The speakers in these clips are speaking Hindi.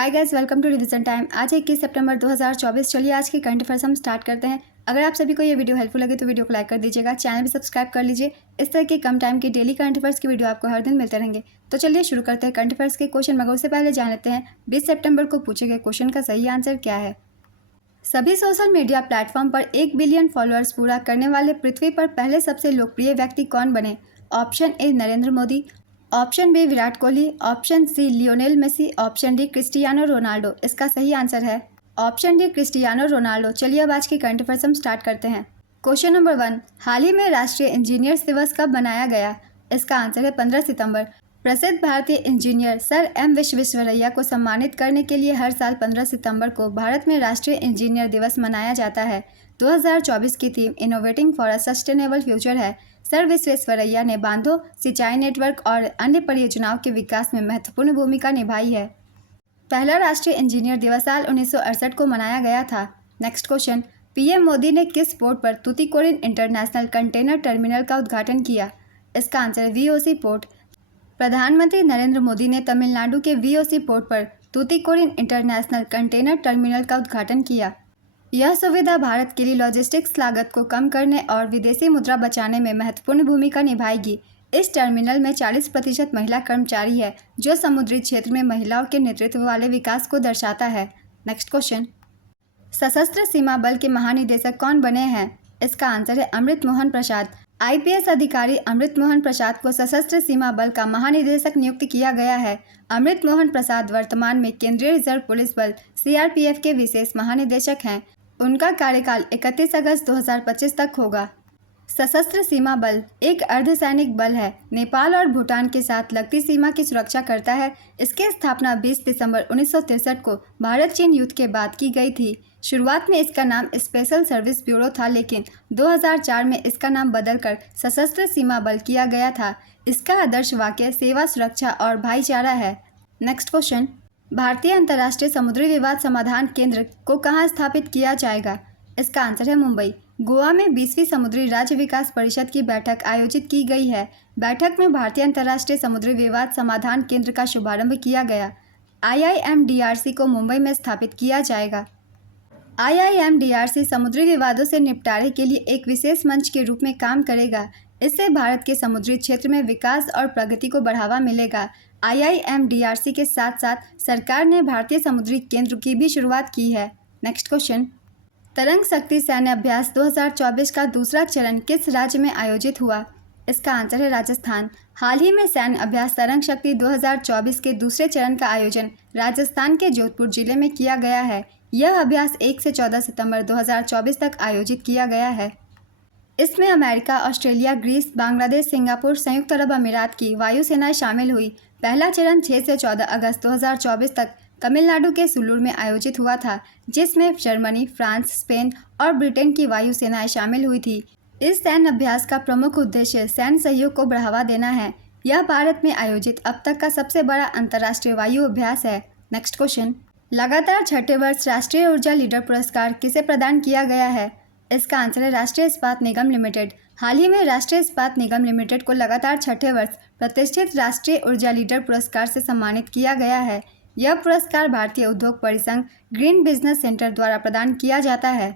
Hi guys, welcome to revision time. आज 21 सितंबर 2024। चलिए आज की करंट अफेयर्स हम स्टार्ट करते हैं। अगर आप सभी को ये वीडियो हेल्पफुल लगे तो वीडियो को लाइक कर दीजिएगा, चैनल भी सब्सक्राइब कर लीजिए। इस तरह की कम टाइम की डेली करंट अफेयर्स की वीडियो आपको हर दिन मिलते रहेंगे। तो चलिए शुरू करते हैं करंट अफेयर्स के क्वेश्चन। मगर उससे पहले जान लेते हैं 20 सितंबर को पूछे गए क्वेश्चन का सही आंसर क्या है। सभी सोशल मीडिया प्लेटफॉर्म पर 1 बिलियन फॉलोअर्स पूरा करने वाले पृथ्वी पर पहले सबसे लोकप्रिय व्यक्ति कौन बने। Option A Narendra Modi, option B Virat Kohli, option C Lionel Messi, option D Cristiano Ronaldo. इसका सही आंसर है ऑप्शन डी क्रिस्टियानो रोनाल्डो। चलिए अब आज की करंट अफेयर्स हम स्टार्ट करते हैं। क्वेश्चन नंबर 1, हाल ही में राष्ट्रीय इंजीनियर्स दिवस कब मनाया गया। इसका आंसर है 15 सितंबर। प्रसिद्ध भारतीय इंजीनियर सर एम विश्वेश्वरैया को सम्मानित करने के लिए हर साल 15 सितंबर को भारत में राष्ट्रीय इंजीनियर दिवस मनाया जाता है। 2024 की theme innovating for a sustainable future है। सर विश्वेश्वरैया ने बांधों, सिंचाई नेटवर्क और अन्य परियोजनाओं के विकास में महत्वपूर्ण भूमिका निभाई है। पहला राष्ट्रीय इंजीनियर दिवस साल 1968 को मनाया गया था। नेक्स्ट क्वेश्चन, पीएम मोदी ने किस पोर्ट पर तूतीकोरिन इंटरनेशनल कंटेनर टर्मिनल का उद्घाटन किया। इसका आंसर है वीओसी पोर्ट। प्रधानमंत्री नरेंद्र मोदी ने तमिलनाडु के वीओसी पोर्ट पर तूतीकोरिन इंटरनेशनल कंटेनर टर्मिनल का उद्घाटन किया। यह सुविधा भारत के लिए लॉजिस्टिक्स लागत को कम करने और विदेशी मुद्रा बचाने में महत्वपूर्ण भूमिका निभाएगी। इस टर्मिनल में 40% महिला कर्मचारी है, जो समुद्री क्षेत्र में महिलाओं के नेतृत्व वाले विकास को दर्शाता है। नेक्स्ट क्वेश्चन, सशस्त्र सीमा बल के महानिदेशक कौन बने हैं। इसका आंसर है अमृत मोहन प्रसाद। आईपीएस अधिकारी अमृत मोहन प्रसाद को सशस्त्र सीमा बल का महानिदेशक नियुक्त किया गया है। अमृत मोहन प्रसाद वर्तमान में केंद्रीय रिजर्व पुलिस बल सीआरपीएफ के विशेष महानिदेशक हैं। उनका कार्यकाल 31 अगस्त 2025 तक होगा। सशस्त्र सीमा बल एक अर्धसैनिक बल है। नेपाल और भूटान के साथ लगती सीमा की सुरक्षा करता है। इसकी स्थापना 20 दिसंबर 1963 को भारत चीन युद्ध के बाद की गई थी। शुरुआत में इसका नाम स्पेशल सर्विस ब्यूरो था, लेकिन 2004 में इसका नाम बदलकर सशस्त्र सीमा बल किया गया था। इसका आदर्श वाक्य सेवा, सुरक्षा और भाईचारा है। नेक्स्ट क्वेश्चन, भारतीय अंतर्राष्ट्रीय समुद्री विवाद समाधान केंद्र को कहाँ स्थापित किया जाएगा। इसका आंसर है मुंबई। गोवा में 20वीं समुद्री राज्य विकास परिषद की बैठक आयोजित की गई है। बैठक में भारतीय अंतर्राष्ट्रीय समुद्री विवाद समाधान केंद्र का शुभारंभ किया गया। IIMDRC को मुंबई में स्थापित किया जाएगा। IIMDRC समुद्री विवादों से निपटारे के लिए एक विशेष मंच के रूप में काम करेगा। इससे भारत के समुद्री क्षेत्र में विकास और प्रगति को बढ़ावा मिलेगा। IIMDRC के साथ साथ सरकार ने भारतीय समुद्री केंद्र की भी शुरुआत की है। नेक्स्ट क्वेश्चन, तरंग शक्ति सैन्य अभ्यास 2024 का दूसरा चरण किस राज्य में आयोजित हुआ। इसका आंसर है राजस्थान। हाल ही में सैन्य अभ्यास तरंग शक्ति 2024 के दूसरे चरण का आयोजन राजस्थान के जोधपुर जिले में किया गया है। यह अभ्यास 1 से 14 सितंबर 2024 तक आयोजित किया गया है। इसमें America, Australia, Greece, Bangladesh, Singapore, संयुक्त अरब अमीरात की वायुसेनाएं शामिल हुई। पहला चरण 6 से 14 अगस्त 2024 तक तमिलनाडु के सुल्लूर में आयोजित हुआ था, जिसमें जर्मनी, फ्रांस, स्पेन और ब्रिटेन की वायुसेनाएं शामिल हुई थी। इस सैन्य अभ्यास का प्रमुख उद्देश्य सैन्य सहयोग को बढ़ावा देना है। यह भारत में आयोजित अब तक का सबसे बड़ा अंतर्राष्ट्रीय वायु अभ्यास है। नेक्स्ट क्वेश्चन, लगातार छठे वर्ष राष्ट्रीय ऊर्जा लीडर पुरस्कार किसे प्रदान किया गया है। इसका आंसर है राष्ट्रीय इस्पात निगम लिमिटेड। हाल ही में राष्ट्रीय इस्पात निगम लिमिटेड को लगातार छठे वर्ष प्रतिष्ठित राष्ट्रीय ऊर्जा लीडर पुरस्कार से सम्मानित किया गया है। यह पुरस्कार भारतीय उद्योग परिसंघ ग्रीन बिजनेस सेंटर द्वारा प्रदान किया जाता है।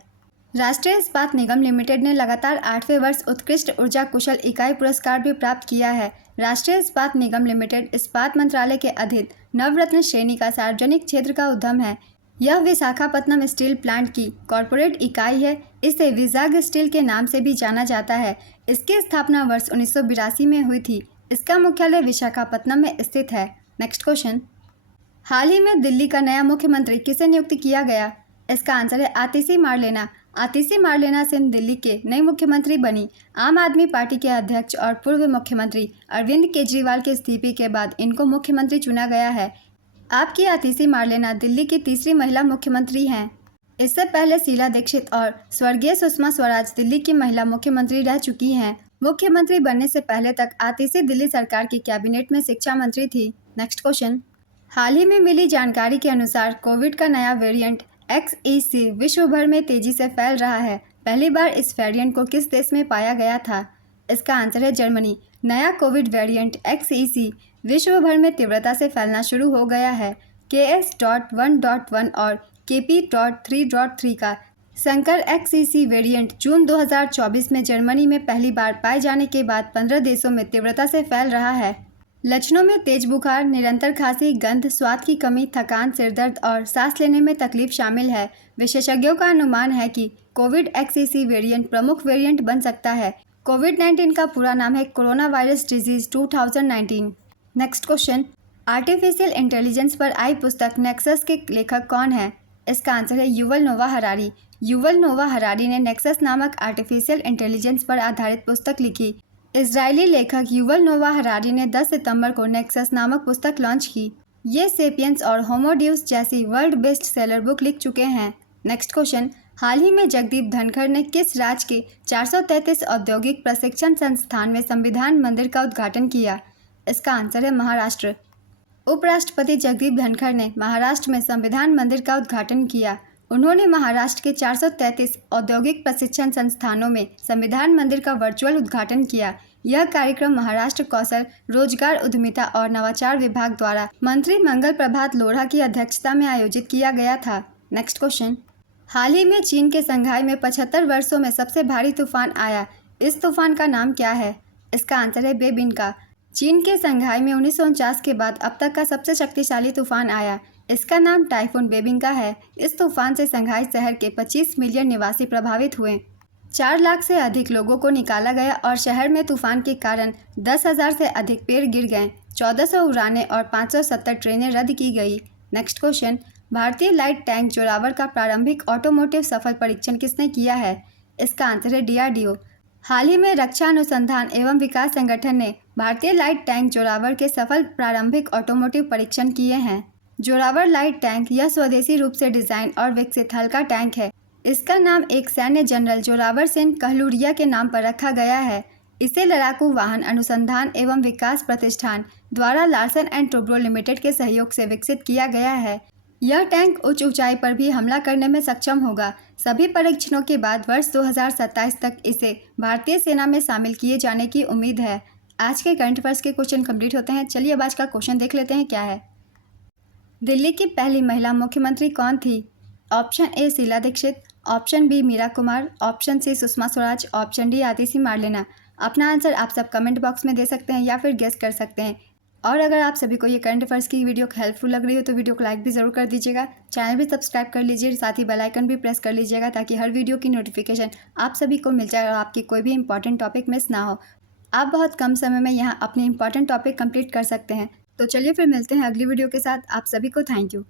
राष्ट्रीय इस्पात निगम लिमिटेड ने लगातार 8वें वर्ष उत्कृष्ट ऊर्जा कुशल इकाई पुरस्कार भी प्राप्त किया है। राष्ट्रीय इस्पात निगम लिमिटेड इस्पात मंत्रालय के अधीन नवरत्न श्रेणी का सार्वजनिक क्षेत्र का उद्यम है। यह विशाखापत्तनम स्टील प्लांट की कॉरपोरेट इकाई है। इसे विजाग स्टील के नाम से भी जाना जाता है। इसकी स्थापना वर्ष 1982 में हुई थी। इसका मुख्यालय विशाखापत्तनम में स्थित है। नेक्स्ट क्वेश्चन, हाल ही में दिल्ली का नया मुख्यमंत्री किसे नियुक्त किया गया। इसका आंसर है आतिशी मार्लेना। आतिशी मार्लेना सिंह दिल्ली के नई मुख्यमंत्री बनी। आम आदमी पार्टी के अध्यक्ष और पूर्व मुख्यमंत्री अरविंद केजरीवाल के इस्तीफे के बाद इनको मुख्यमंत्री चुना गया है। आपकी आतिशी मार्लेना दिल्ली की तीसरी महिला मुख्यमंत्री हैं। इससे पहले शीला दीक्षित और स्वर्गीय सुषमा स्वराज दिल्ली की महिला मुख्यमंत्री रह चुकी हैं। मुख्यमंत्री बनने से पहले तक आतिशी दिल्ली सरकार की कैबिनेट में शिक्षा मंत्री थी। नेक्स्ट क्वेश्चन, हाल ही में मिली जानकारी के अनुसार कोविड का नया वेरिएंट XEC विश्व भर में तेजी से फैल रहा है। पहली बार इस वेरिएंट को किस देश में पाया गया था। इसका आंसर है जर्मनी। नया कोविड वेरिएंट XEC विश्व भर में तीव्रता से फैलना शुरू हो गया है। KS.1.1 और KP.3.3 का संकर XCC वेरिएंट जून 2024 में जर्मनी में पहली बार पाए जाने के बाद 15 देशों में तीव्रता से फैल रहा है। लक्षणों में तेज बुखार, निरंतर खांसी, गंध, स्वाद की कमी, थकान, सिरदर्द और सांस लेने में तकलीफ शामिल है। विशेषज्ञों का अनुमान है कि कोविड XCC वेरिएंट प्रमुख वेरिएंट बन सकता है। कोविड-19 का पूरा नाम है corona virus disease 2019। Next question, artificial intelligence पर आई पुस्तक नेक्सस के लेखक कौन है? इसका आंसर है युवल नोवा हरारी। युवल नोवा हरारी ने नेक्सस नामक आर्टिफिशियल इंटेलिजेंस पर आधारित पुस्तक लिखी। इजरायली लेखक युवल नोवा हरारी ने 10 सितंबर को नेक्सस नामक पुस्तक लॉन्च की। ये सेपियंस और होमोड्यूस जैसी वर्ल्ड बेस्ट सेलर बुक लिख चुके हैं। नेक्स्ट क्वेश्चन, हाल ही में जगदीप धनखड़ ने किस राज्य के 433 औद्योगिक प्रशिक्षण संस्थान में संविधान मंदिर का उद्घाटन किया? इसका आंसर है महाराष्ट्र। उपराष्ट्रपति जगदीप धनखड़ ने महाराष्ट्र में संविधान मंदिर का उद्घाटन किया। उन्होंने महाराष्ट्र के 433 औद्योगिक प्रशिक्षण संस्थानों में संविधान मंदिर का वर्चुअल उद्घाटन किया। यह कार्यक्रम महाराष्ट्र कौशल, रोजगार, उद्यमिता और नवाचार विभाग द्वारा मंत्री मंगल प्रभात लोढ़ा की अध्यक्षता में आयोजित किया गया था। नेक्स्ट क्वेश्चन, हाल ही में चीन के संघाई में 75 वर्षों में सबसे भारी तूफान आया। इस तूफान का नाम क्या है? इसका आंसर है बेबिन का। चीन के संघाई में 1949 के बाद अब तक का सबसे शक्तिशाली तूफान आया। इसका नाम टाइफून बेबिंका है। इस तूफान से संघाई शहर के 25 मिलियन निवासी प्रभावित हुए। 4 लाख से अधिक लोगों को निकाला गया और शहर में तूफान के कारण 10,000 से अधिक पेड़ गिर गए। 1400 उड़ानें और 570 ट्रेनें रद्द की गई। नेक्स्ट क्वेश्चन, भारतीय लाइट टैंक जोरावर का प्रारंभिक ऑटोमोटिव सफल परीक्षण किसने किया है? इसका आंसर है DRDO। हाल ही में रक्षा अनुसंधान एवं विकास संगठन ने भारतीय लाइट टैंक जोरावर के सफल प्रारंभिक ऑटोमोटिव परीक्षण किए हैं। जोरावर लाइट टैंक यह स्वदेशी रूप से डिजाइन और विकसित हल्का टैंक है। इसका नाम एक सैन्य जनरल जोरावर सिंह कहलूरिया के नाम पर रखा गया है। इसे लड़ाकू वाहन अनुसंधान एवं विकास प्रतिष्ठान द्वारा लार्सन एंड टोब्रो लिमिटेड के सहयोग से विकसित किया गया है। यह टैंक उच्च ऊंचाई पर भी हमला करने में सक्षम होगा। सभी परीक्षणों के बाद वर्ष 2027 तक इसे भारतीय सेना में शामिल किए जाने की उम्मीद है। आज के करंट अफेयर्स के क्वेश्चन कंप्लीट होते हैं। चलिए अब आज का क्वेश्चन देख लेते हैं क्या है। दिल्ली की पहली महिला मुख्यमंत्री कौन थी? Option A Sheila Dikshit, option B Meira Kumar, option C Sushma Swaraj, option D Atishi Marlena. अपना आंसर आप सब कमेंट बॉक्स में दे सकते हैं या फिर गेस कर सकते हैं। और अगर आप सभी को ये करंट अफेयर्स की वीडियो हेल्पफुल लग रही हो तो वीडियो को लाइक भी ज़रूर कर दीजिएगा, चैनल भी सब्सक्राइब कर लीजिए, साथ ही बेल आइकन भी प्रेस कर लीजिएगा ताकि हर वीडियो की नोटिफिकेशन आप सभी को मिल जाए और आपकी कोई भी इंपॉर्टेंट टॉपिक मिस ना हो। आप बहुत कम समय में यहाँ अपने इंपॉर्टेंट टॉपिक कंप्लीट कर सकते हैं। तो चलिए फिर मिलते हैं अगली वीडियो के साथ। आप सभी को थैंक यू।